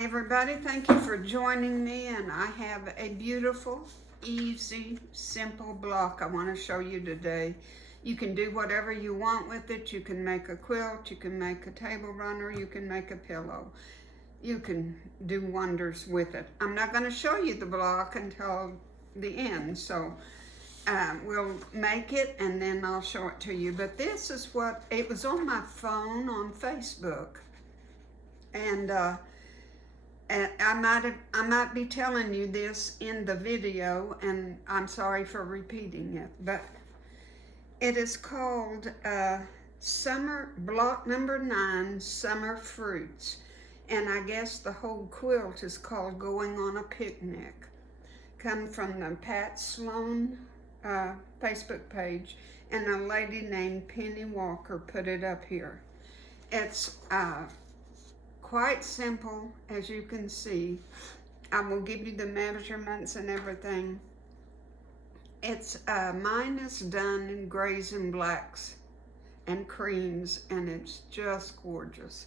Everybody, thank you for joining me, and I have a beautiful, easy, simple block I want to show you today. You can do whatever you want with it. You can make a quilt, you can make a table runner, you can make a pillow. You can do wonders with it. I'm not going to show you the block until the end, so we'll make it and then I'll show it to you. But this is what, it was on my phone on Facebook, and I might be telling you this in the video, and I'm sorry for repeating it, but it is called Summer Block Number 9, Summer Fruits. And I guess the whole quilt is called Going on a Picnic. Come from the Pat Sloan Facebook page, and a lady named Penny Walker put it up here. It's quite simple, as you can see. I will give you the measurements and everything. It's mine is done in grays and blacks and creams, and it's just gorgeous.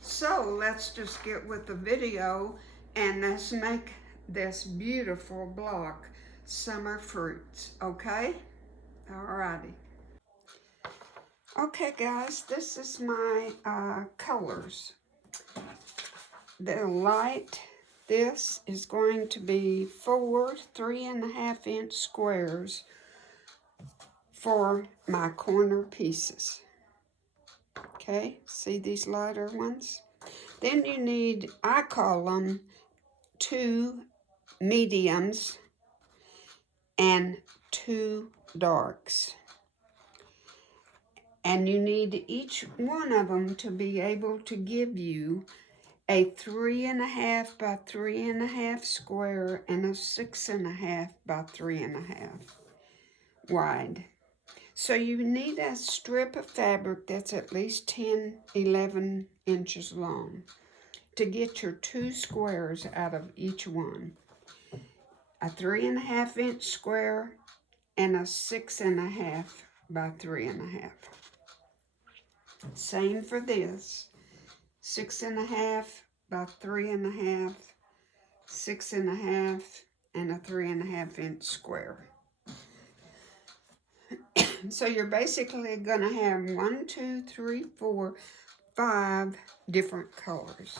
So let's just get with the video and let's make this beautiful block, Summer Fruits, okay? Alrighty. Okay guys, this is my colors. The light, this is going to be 4 3.5-inch squares for my corner pieces. Okay, see these lighter ones? Then you need, I call them 2 mediums and 2 darks. And you need each one of them to be able to give you a 3.5 by 3.5 square and a 6.5 by 3.5 wide. So you need a strip of fabric that's at least 10-11 inches long to get your 2 squares out of each one. A 3.5-inch square and a 6.5 by 3.5. Same for this. 6.5 by 3.5, 6.5, and a 3.5-inch square. So you're basically gonna have 1, 2, 3, 4, 5 different colors.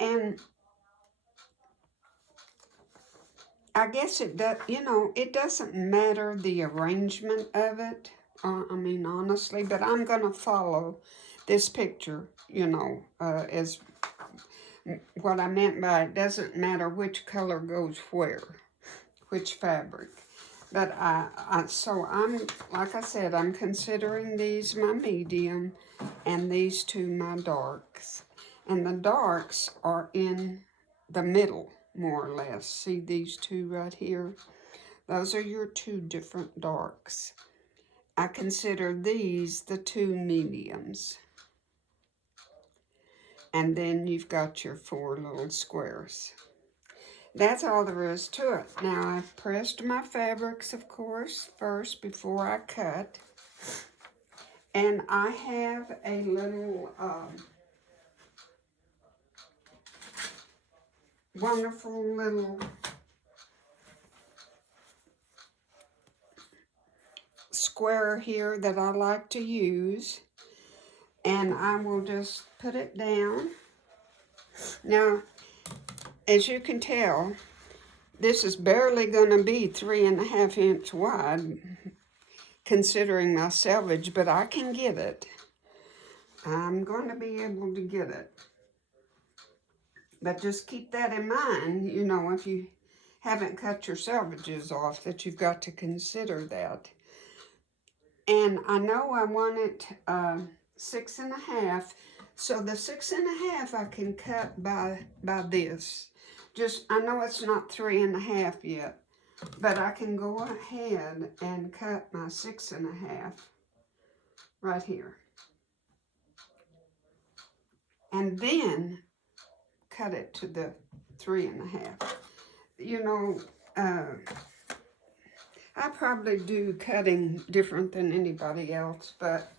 And I guess it does, it doesn't matter the arrangement of it. I mean, honestly, but I'm gonna follow this picture, as what I meant by it doesn't matter which color goes where, which fabric. But so I'm, like I said, I'm considering these my medium and these 2 my darks. And the darks are in the middle, more or less. See these 2 right here? Those are your 2 different darks. I consider these the 2 mediums. And then you've got your 4 little squares. That's all there is to it. Now, I've pressed my fabrics, of course, first before I cut. And I have a little wonderful little square here that I like to use. And I will just put it down. Now, as you can tell, this is barely going to be 3.5 inch wide, considering my selvage, but I can get it. I'm going to be able to get it. But just keep that in mind, if you haven't cut your selvages off, that you've got to consider that. And I know I want it 6.5, so the 6.5 I can cut by this. I know it's not 3.5 yet, but I can go ahead and cut my 6.5 right here. And then cut it to the 3.5. I probably do cutting different than anybody else, but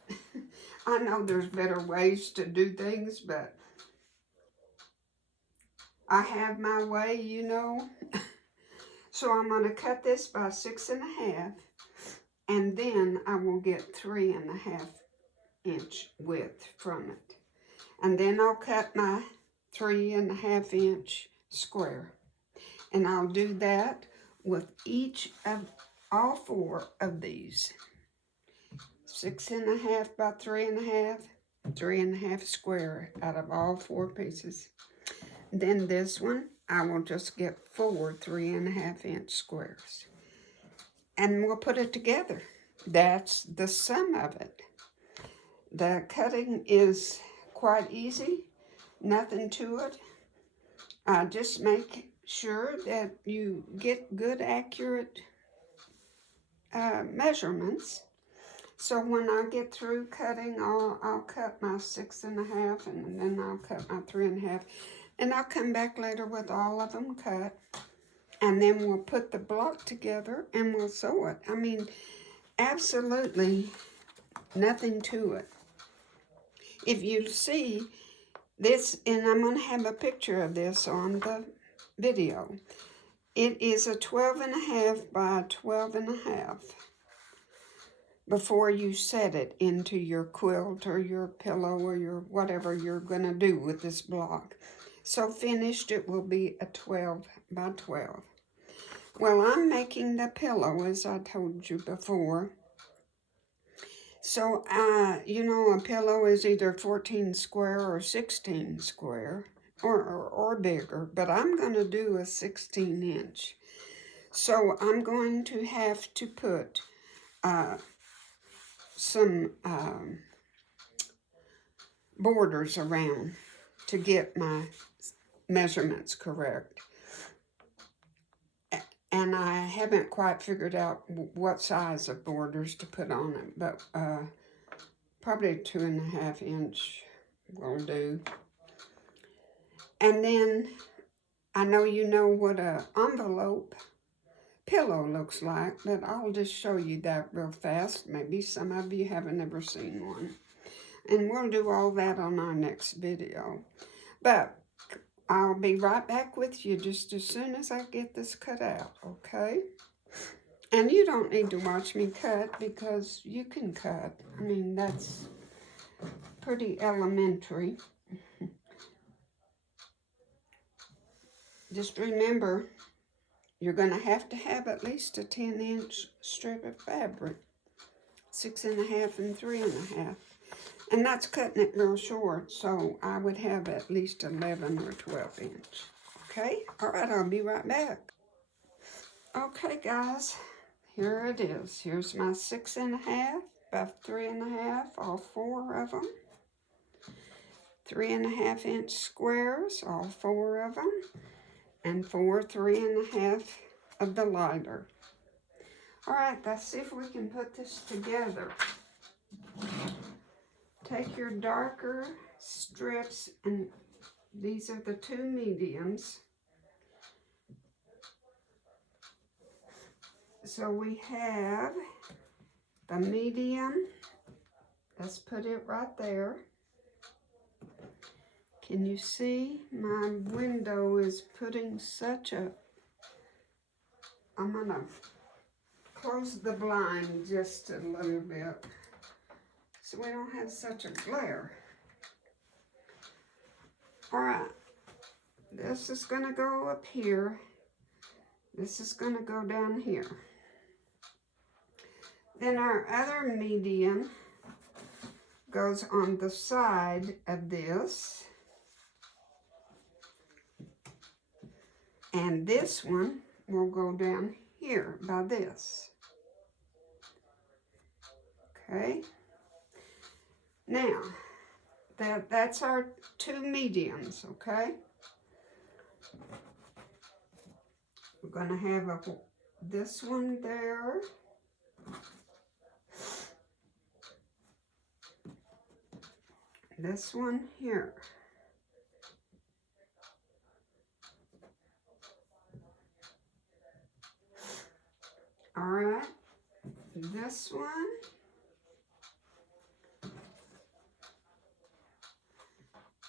I know there's better ways to do things, but I have my way, you know. So I'm going to cut this by 6 1/2, and then I will get 3 1/2 inch width from it. And then I'll cut my 3 1/2 inch square. And I'll do that with each of all 4 of these. 6 1/2 by 3 1/2, 3 1/2 square out of all 4 pieces. Then this one, I will just get 4 3 1/2 inch squares. And we'll put it together. That's the sum of it. The cutting is quite easy, nothing to it. Just make sure that you get good, accurate measurements. So when I get through cutting, I'll cut my 6 1/2, and then I'll cut my 3 1/2. And I'll come back later with all of them cut. And then we'll put the block together and we'll sew it. I mean, absolutely nothing to it. If you see this, and I'm going to have a picture of this on the video. It is a 12 1/2 by 12 1/2 before you set it into your quilt or your pillow or your whatever you're going to do with this block. So finished, it will be a 12 by 12. Well, I'm making the pillow, as I told you before. So, you know, a pillow is either 14 square or 16 square or bigger, but I'm going to do a 16 inch. So I'm going to have to put some borders around to get my measurements correct. And I haven't quite figured out what size of borders to put on it, but probably 2 1/2 inch will do. And then I know you know what an envelope pillow looks like, but I'll just show you that real fast. Maybe some of you haven't ever seen one. And we'll do all that on our next video. But I'll be right back with you just as soon as I get this cut out, okay? And you don't need to watch me cut because you can cut. I mean, that's pretty elementary. Just remember, you're going to have at least a 10 inch strip of fabric. 6 1/2 and 3 1/2. And that's cutting it real short, so I would have at least 11 or 12 inch. Okay? All right, I'll be right back. Okay, guys, here it is. Here's my 6 1/2 by 3 1/2, all 4 of them. 3 1/2 inch squares, all 4 of them. And 4 3 1/2 of the lighter. All right, let's see if we can put this together. Take your darker strips, and these are the 2 mediums. So we have the medium. Let's put it right there. Can you see? My window is putting such a... I'm going to close the blind just a little bit so we don't have such a glare. All right. This is going to go up here. This is going to go down here. Then our other medium goes on the side of this. And this one will go down here by this. Okay. Now, that's our 2 mediums, okay? We're going to have this one there. This one here. All right, this one.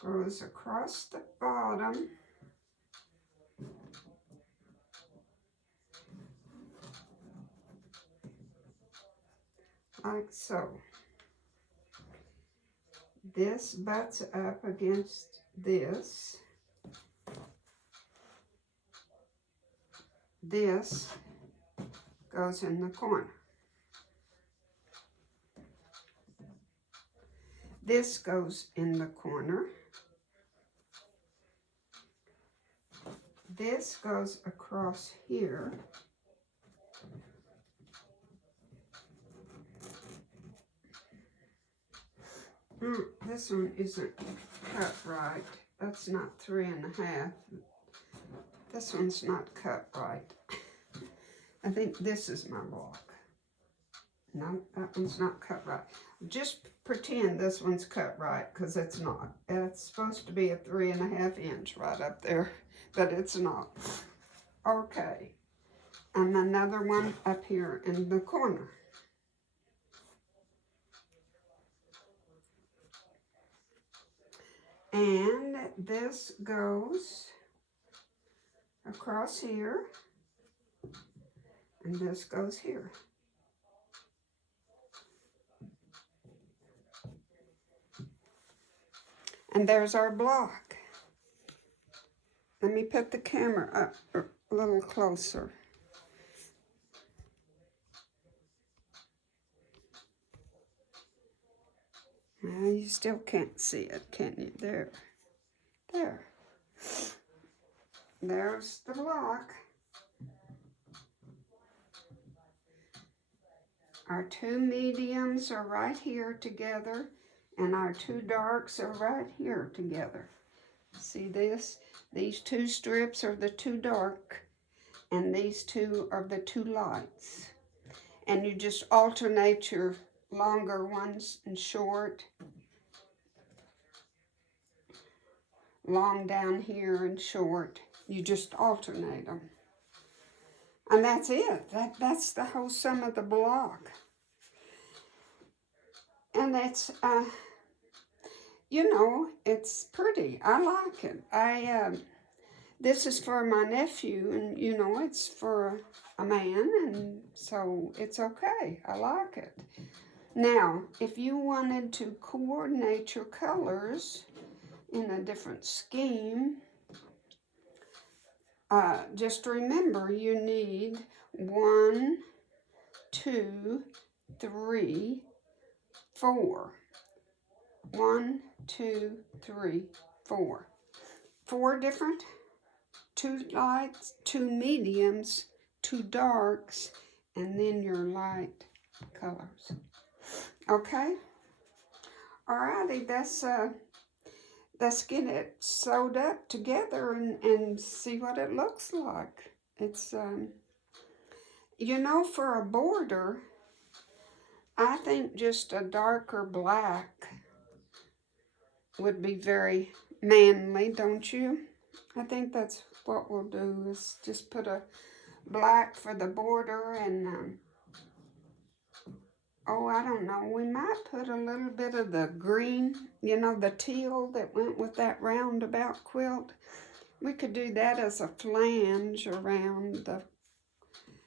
Goes across the bottom like so. This butts up against this. This goes in the corner. This goes in the corner. This goes across here. This one isn't cut right. That's not 3 1/2. This one's not cut right. I think this is my block. No, that one's not cut right. Just pretend this one's cut right, because it's not. It's supposed to be a 3 1/2 inch right up there, but it's not. Okay, and another one up here in the corner. And this goes across here, and this goes here. And there's our block. Let me put the camera up a little closer. Well, you still can't see it, can you? There. There. There's the block. Our 2 mediums are right here together, and our 2 darks are right here together. See this? These 2 strips are the 2 dark, and these 2 are the 2 lights. And you just alternate your longer ones and short. Long down here and short. You just alternate them. And that's it. That's the whole sum of the block. And it's, you know, it's pretty. I like it. This is for my nephew, and, you know, it's for a man, and so it's okay. I like it. Now, if you wanted to coordinate your colors in a different scheme, just remember you need 1, 2, 3, 4. 1, 2, 3, 4. 4 different, 2 lights, 2 mediums, 2 darks, and then your light colors. Okay? Alrighty, let's get it sewed up together and see what it looks like. It's, you know, for a border, I think just a darker black would be very manly, don't you? I think that's what we'll do, is just put a black for the border, and, oh, I don't know, we might put a little bit of the green, you know, the teal that went with that roundabout quilt. We could do that as a flange around the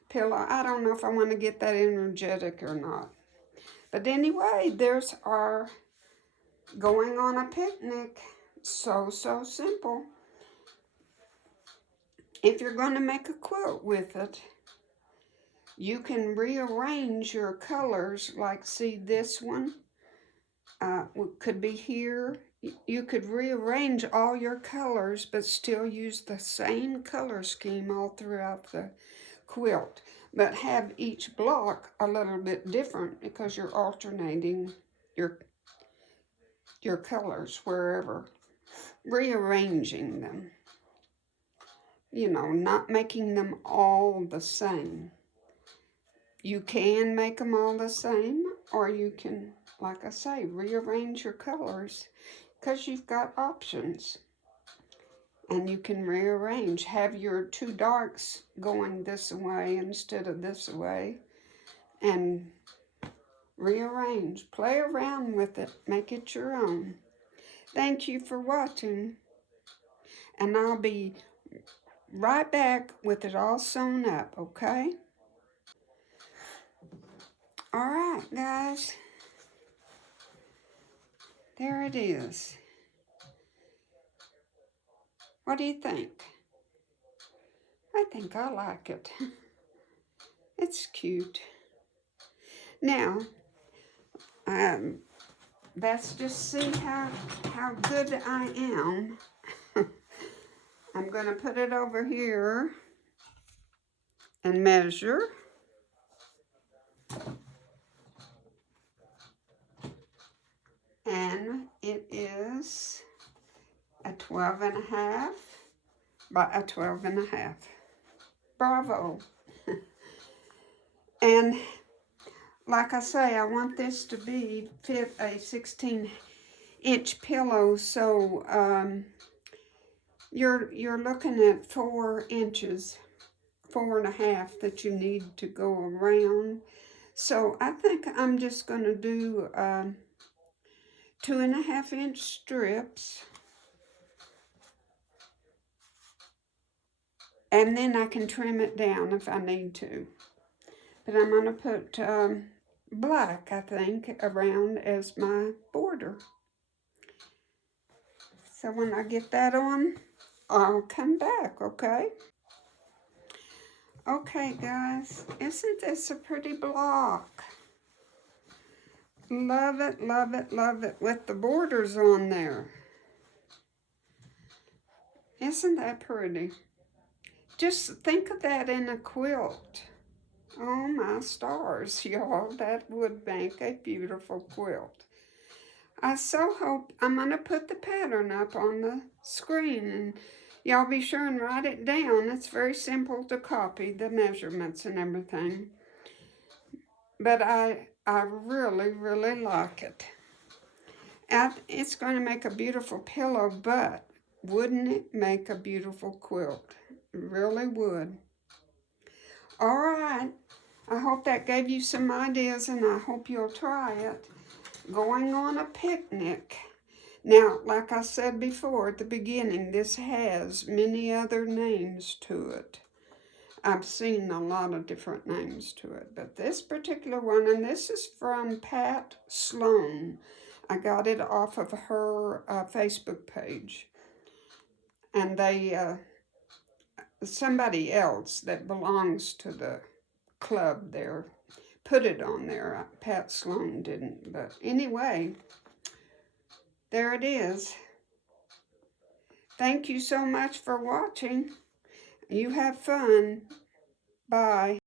pillow. I don't know if I want to get that energetic or not. But anyway, there's our going on a picnic. So simple. If you're going to make a quilt with it, you can rearrange your colors. Like, see, this one could be here. You could rearrange all your colors, but still use the same color scheme all throughout the quilt, but have each block a little bit different, because you're alternating your colors wherever, rearranging them, you know, not making them all the same. You can make them all the same, or you can, like I say, rearrange your colors, because you've got options. And you can rearrange. Have your 2 darks going this way instead of this way. And rearrange. Play around with it. Make it your own. Thank you for watching. And I'll be right back with it all sewn up, okay? All right, guys. There it is. What do you think? I think I like it. It's cute. Now, let's just see how good I am. I'm going to put it over here and measure. And it is a 12.5 by a 12.5. Bravo. And like I say, I want this to fit a 16-inch pillow, so you're looking at 4 inches, 4.5 that you need to go around. So I think I'm just going to do 2.5-inch strips, and then I can trim it down if I need to. But I'm going to put black, I think, around as my border. So when I get that on, I'll come back, okay? Okay, guys, isn't this a pretty block? Love it, love it, love it, with the borders on there. Isn't that pretty? Just think of that in a quilt. Oh my stars, y'all, that would make a beautiful quilt. I so hope, I'm going to put the pattern up on the screen, and y'all be sure and write it down. It's very simple to copy, the measurements and everything. But I really, really like it. And it's going to make a beautiful pillow, but wouldn't it make a beautiful quilt? It really would. All right. I hope that gave you some ideas, and I hope you'll try it. Going on a picnic. Now, like I said before at the beginning, this has many other names to it. I've seen a lot of different names to it, but this particular one, and this is from Pat Sloan. I got it off of her Facebook page. And they, somebody else that belongs to the club there put it on there. Pat Sloan didn't, but anyway, there it is. Thank you so much for watching. You have fun. Bye.